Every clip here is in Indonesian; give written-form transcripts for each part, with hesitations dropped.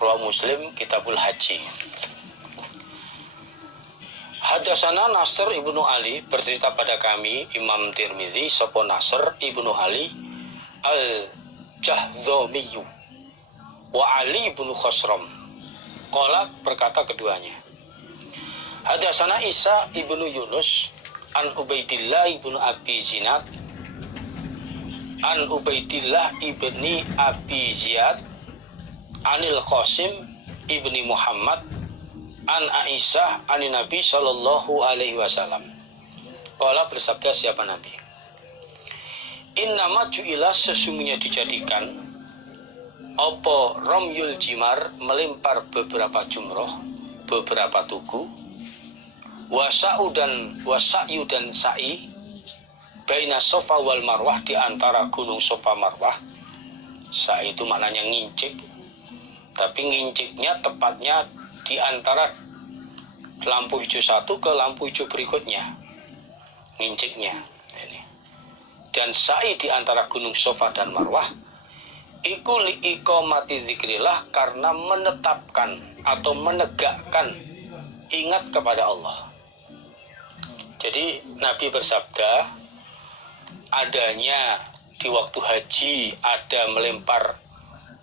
Rawahu Muslim Kitabul Haji. Hadatsana Nasr ibnu Ali, bercerita pada kami Imam Tirmidzi sapa Nasr ibnu Ali al-Jahdhami wa Ali ibnu Khosram. Qala, berkata keduanya. Hadatsana Isa ibnu Yunus an Ubaidillah ibnu Abi Zinad an Ubaidillah ibni Abi Ziyad anil Qasim ibni Muhammad an Aisyah anin Nabi sallallahu alaihi wasallam. Qala, bersabda siapa Nabi, innama ju'ila, sesungguhnya dijadikan apa romyul jimar, melempar beberapa jumroh, beberapa tugu, wasa'u dan sa'i, baina Safa wal Marwah, di antara gunung Safa Marwah. Sa'i itu maknanya ngincik, tapi nginciknya tepatnya di antara lampu hijau satu ke lampu hijau berikutnya, nginciknya ini. Dan sa'i di antara gunung Safa dan Marwah iku liiqamati dzikrillah, karena menetapkan atau menegakkan ingat kepada Allah. Jadi Nabi bersabda, adanya di waktu haji ada melempar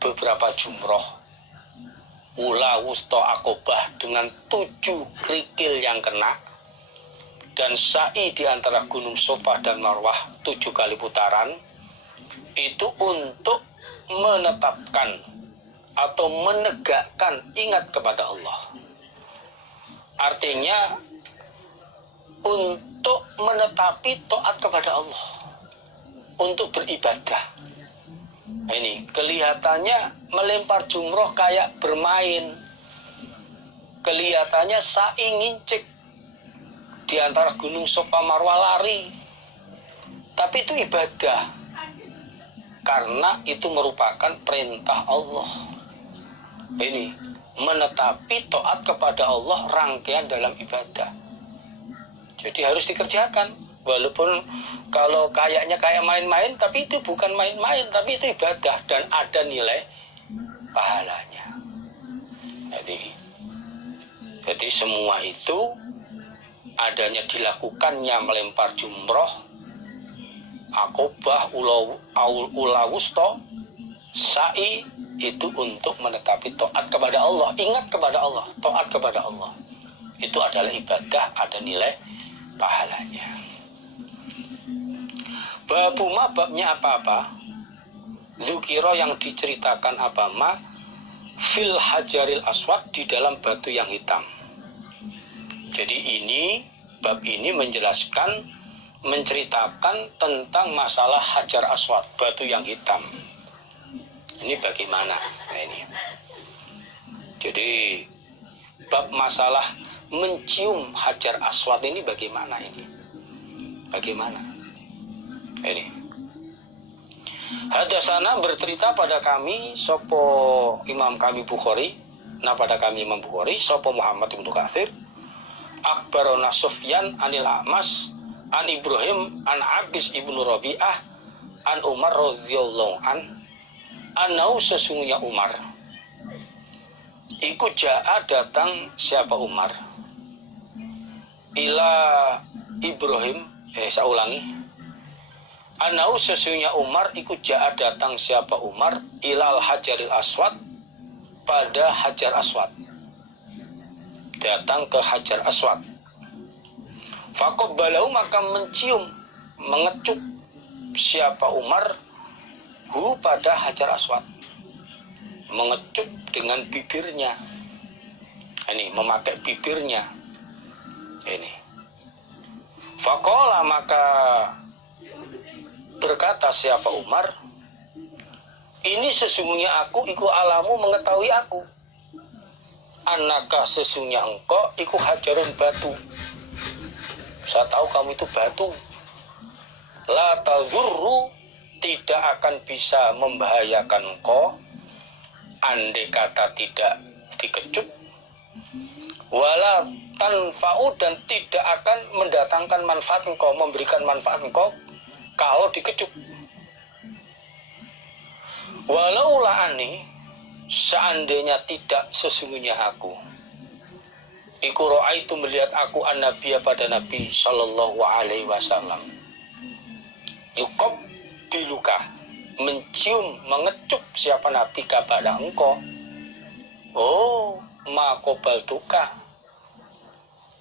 beberapa jumroh, ula wusto akobah dengan 7 kerikil yang kena, dan sa'i di antara gunung Safa dan Marwah 7 kali putaran, itu untuk menetapkan atau menegakkan ingat kepada Allah. Artinya untuk menetapi taat kepada Allah, untuk beribadah. Ini kelihatannya melempar jumroh kayak bermain, kelihatannya sa'i ngincik di antara gunung Safa Marwah lari, tapi itu ibadah, karena itu merupakan perintah Allah. Ini menetapi taat kepada Allah, rangkaian dalam ibadah. Jadi harus dikerjakan, walaupun kalau kayaknya kayak main-main, tapi itu bukan main-main, tapi itu ibadah dan ada nilai pahalanya. Jadi semua itu adanya dilakukannya melempar jumroh, akobah, ula wusto, sa'i, itu untuk menetapi taat kepada Allah, ingat kepada Allah, taat kepada Allah. Itu adalah ibadah, ada nilai pahalanya. Babuma, babnya apa-apa, zukiro yang diceritakan apa ma, fil hajaril aswad, di dalam batu yang hitam. Jadi ini, bab ini menjelaskan, menceritakan tentang masalah hajar aswad, batu yang hitam. Ini bagaimana? Nah ini. Jadi bab masalah mencium hajar aswad ini bagaimana ini? Bagaimana? Ini. Hadatsana, bercerita pada kami sopo Imam kami Bukhari, nah pada kami Imam Bukhari sopo Muhammad ibnu Katsir, akhbarona Sufyan anil A'mas an Ibrahim an Abis ibnu Rabi'ah an Umar radhiyallahu anhu, sesungguhnya Umar iku ja'a, datang siapa Umar, ila Ibrahim, saya ulangi, anau, sesungguhnya Umar iku ja'a, datang siapa Umar, ilal hajaril aswad, pada hajar aswad, datang ke hajar aswad. Faqabbalahu, maka mencium, mengecup siapa Umar hu, pada hajar aswad, mengecup dengan bibirnya. Ini memakai bibirnya. Ini. Faqala, maka berkata siapa Umar, ini sesungguhnya aku iku alamu, mengetahui aku, annaka, sesungguhnya engkau iku hajarun, batu. Saya tahu kamu itu batu. La tadurru, tidak akan bisa membahayakan engkau, andai kata tidak dikecup, wala tanfa'u, dan tidak akan mendatangkan manfaat engkau, memberikan manfaat engkau kalau dikecup. Walau la'ani, seandainya tidak sesungguhnya aku iku ra'aitu melihat aku an-nabiyya pada Nabi sallallahu alaihi wasallam yuqab biluka mencium mengecup siapa Nabi kepada engkau makobal duka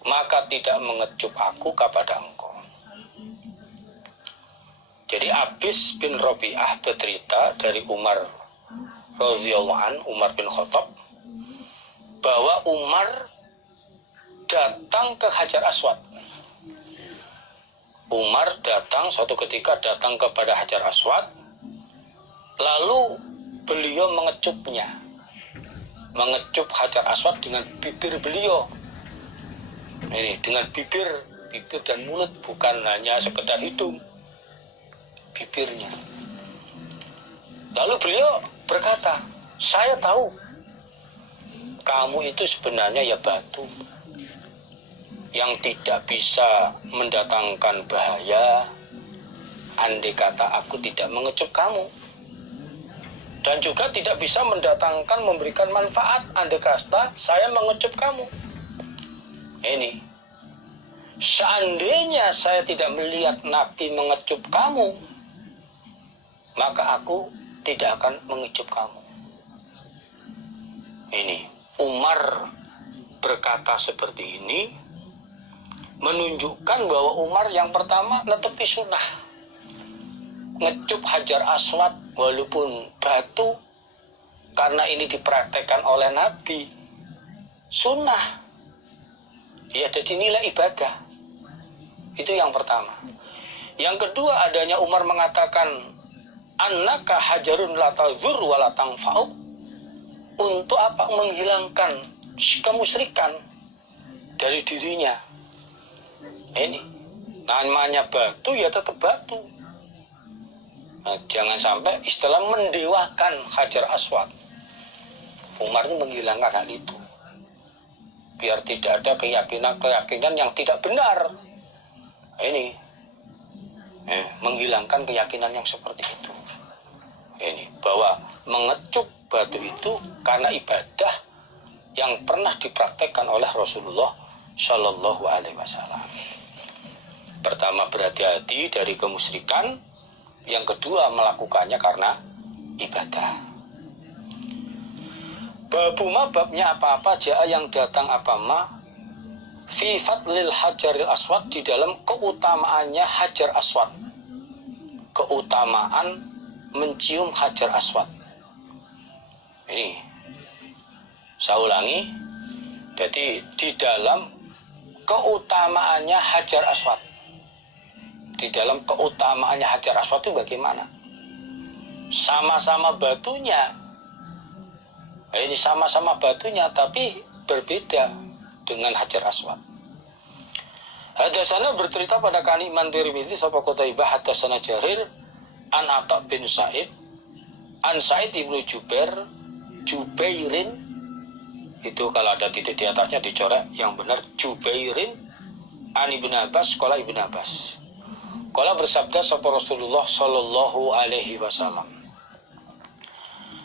maka tidak mengecup aku kepada engkau. Jadi Abis bin Rabi'ah bercerita dari Umar radhiyallahu anhu, Umar bin Khattab, bahwa Umar datang ke Hajar Aswad. Umar datang suatu ketika datang kepada Hajar Aswad, lalu beliau mengecupnya, mengecup Hajar Aswad dengan bibir beliau. Ini dengan bibir dan mulut, bukan hanya sekedar hidung. Bibirnya. Lalu beliau berkata, saya tahu kamu itu sebenarnya ya batu yang tidak bisa mendatangkan bahaya andai kata aku tidak mengecup kamu, dan juga tidak bisa mendatangkan memberikan manfaat andai kata saya mengecup kamu. Ini seandainya saya tidak melihat Nabi mengecup kamu, maka aku tidak akan mengecup kamu. Ini Umar berkata seperti ini menunjukkan bahwa Umar yang pertama netepi sunnah, ngecup Hajar Aswad walaupun batu, karena ini dipraktekkan oleh Nabi, sunnah ya, jadi nilai ibadah. Itu yang pertama. Yang kedua, adanya Umar mengatakan annaka hajarun la tazur wa la tanfa'u, untuk apa? Menghilangkan kemusyrikan dari dirinya. Ini namanya batu ya tetap batu. Nah, jangan sampai istilah mendewakan Hajar Aswad. Umar itu menghilangkan hal itu biar tidak ada keyakinan yang tidak benar. Ini menghilangkan keyakinan yang seperti itu. Ini bahwa mengecup batu itu karena ibadah yang pernah dipraktekkan oleh Rasulullah Shallallahu Alaihi Wasallam. Pertama, berhati-hati dari kemusyrikan. Yang kedua, melakukannya karena ibadah. Babuma, babnya apa-apa jaa yang datang apa-ma fi fadlil hajaril aswad, di dalam keutamaannya Hajar Aswad, keutamaan mencium Hajar Aswad. Ini saya ulangi, jadi di dalam keutamaannya Hajar Aswad, di dalam keutamaannya Hajar Aswad itu bagaimana? Sama-sama batunya, ini sama-sama batunya tapi berbeda dengan Hajar Aswad. Hadasana bercerita pada kali Imam Tirmidzi sapa Qutaibah hadasana Jarir an Atha bin Sa'id an Sa'id ibnu Jubairin, itu kalau ada titik di atasnya dicoret yang benar, Jubairin an Ibnu Abbas qala Ibnu Abbas qala bersabda sapa Rasulullah sallallahu alaihi wasallam,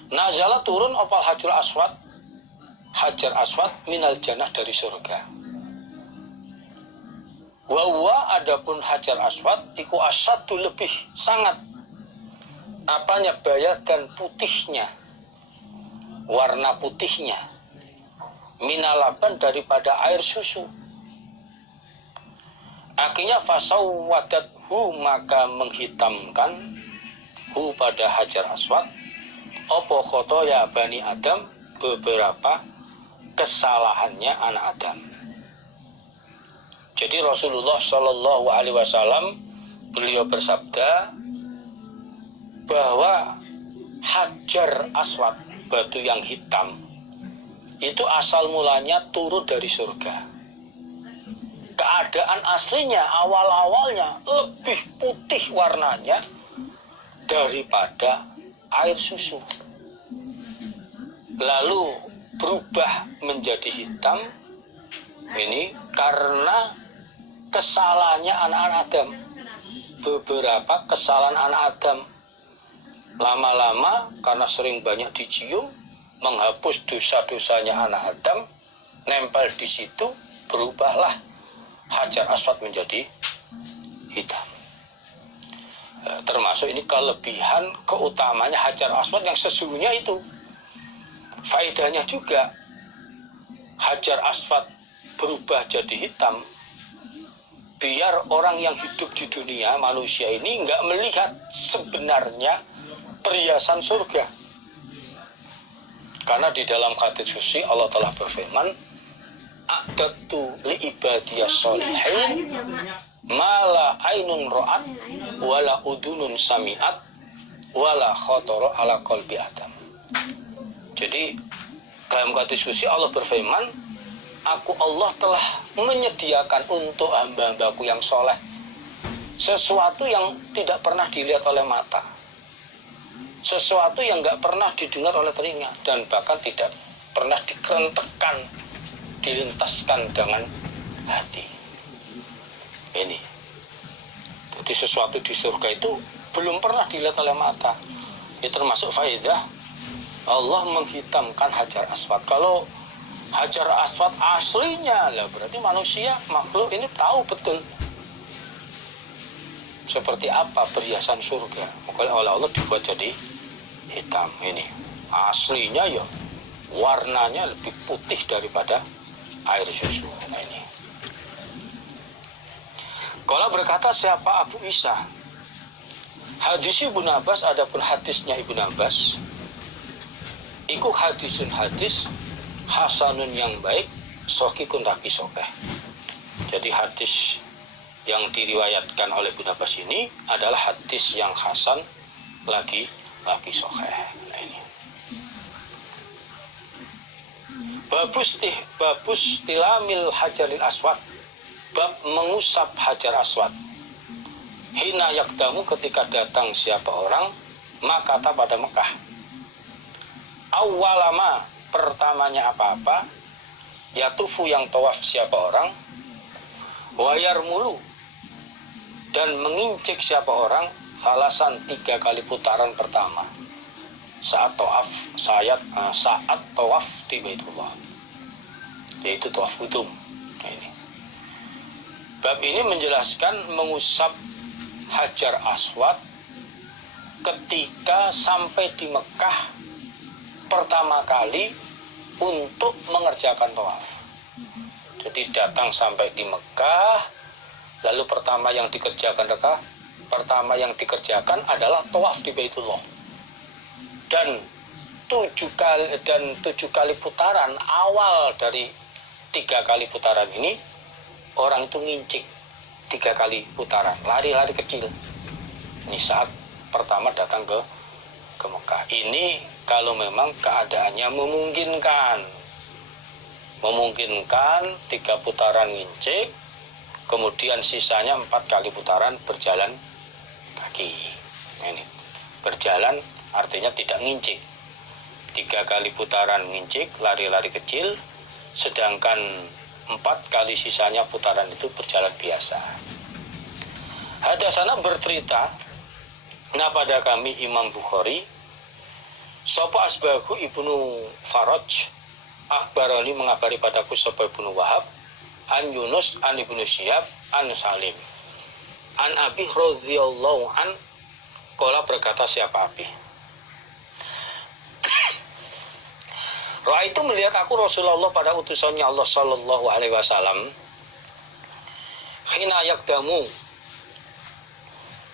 nazala turun opal Hajar Aswad minal jannah, dari surga. Wa adapun Hajar Aswad iku asadu, lebih sangat apanya, bayat dan putihnya, warna putihnya, minalaban, daripada air susu. Akhirnya fasawwadathu, maka menghitamkan hu pada Hajar Aswad opo khotoya bani Adam, beberapa kesalahannya anak Adam. Jadi Rasulullah Shallallahu Alaihi Wasallam beliau bersabda bahwa Hajar Aswad, batu yang hitam, itu asal mulanya turun dari surga. Keadaan aslinya awal-awalnya lebih putih warnanya daripada air susu, lalu berubah menjadi hitam. Ini karena kesalahannya anak-anak Adam, beberapa kesalahan anak Adam. Lama-lama karena sering banyak dicium, menghapus dosa-dosanya anak Adam, nempel di situ, berubahlah Hajar Aswad menjadi hitam. Termasuk ini kelebihan keutamanya Hajar Aswad yang sesungguhnya itu. Faedahnya juga Hajar Aswad berubah jadi hitam, biar orang yang hidup di dunia, manusia ini nggak melihat sebenarnya perhiasan surga. Karena di dalam hadits qudsi Allah telah berfirman, a'dadtu li ibadiyas sholihin mala ainun ra'at wala udunun sami'at wala khotoro ala qalbi adam. Jadi dalam hadits qudsi Allah berfirman, aku Allah telah menyediakan untuk hamba-hambaku yang soleh sesuatu yang tidak pernah dilihat oleh mata, sesuatu yang nggak pernah didengar oleh telinga, dan bahkan tidak pernah dikerentekkan, dilintaskan dengan hati. Ini jadi sesuatu di surga itu belum pernah dilihat oleh mata. Itu termasuk faedah Allah menghitamkan Hajar Aswad. Kalau Hajar Aswad aslinya lah, berarti manusia, makhluk ini tahu betul seperti apa perhiasan surga. Makanya oleh Allah dibuat jadi hitam. Ini aslinya ya warnanya lebih putih daripada air susu. Nah ini. Kalau berkata siapa Abu Isa, hadis Ibnu Abbas, adapun hadisnya Ibnu Abbas, iku hadisun hadis hasanun yang baik, sahihun lagi sahih. Jadi hadis yang diriwayatkan oleh Ibnu Abbas ini adalah hadis yang hasan lagi sahih. Nah ini. Babus tilamil hajaril aswad, bab mengusap Hajar Aswad. Hina yakdamu, ketika datang siapa orang Makata pada Mekah. Awalama, pertamanya apa-apa, yatufu yang tawaf siapa orang, wayar mulu, dan mengincik siapa orang, salasan 3 kali putaran pertama saat tawaf, saat tawaf di Baitullah, yaitu tawaf qudum. Nah ini. Bab ini menjelaskan mengusap Hajar Aswad ketika sampai di Mekah pertama kali untuk mengerjakan tawaf. Jadi datang sampai di Mekah, lalu pertama yang dikerjakan adalah tawaf di Baitullah. Dan 7 kali putaran awal dari 3 kali putaran ini, orang itu ngincik 3 kali putaran, lari-lari kecil. Ini saat pertama datang ke Mekah. Ini kalau memang keadaannya memungkinkan 3 putaran ngincik, kemudian sisanya 4 kali putaran berjalan kaki. Nah, ini berjalan artinya tidak ngincik. 3 kali putaran ngincik, lari-lari kecil, sedangkan 4 kali sisanya putaran itu berjalan biasa. Hadasana bercerita, nah pada kami Imam Bukhari, Sopo Asbahu Ibnu Faraj, akhbarani mengabari padaku Sopo Ibnu Wahab, an Yunus an Ibnu Syihab an Salim, an Abi radhiyallahu an, qala berkata siapa Abi, Roh itu melihat aku Rasulullah pada utusannya Allah Sallallahu Alaihi Wasallam. Hina yakdamu,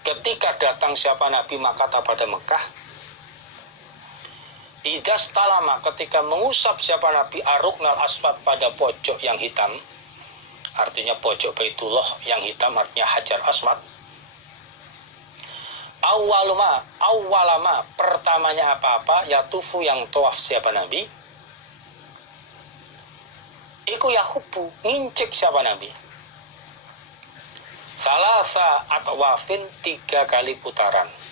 ketika datang siapa Nabi Makata pada Mekah. Idas talama, ketika mengusap siapa Nabi Aruknal Aswad pada pojok yang hitam, artinya pojok Baitullah yang hitam, artinya Hajar Aswad. Awalama, pertamanya apa-apa, yatufu yang tawaf siapa Nabi. Iku yahubu, ngincik siapa Nabi. Salasa atau wafin 3 kali putaran.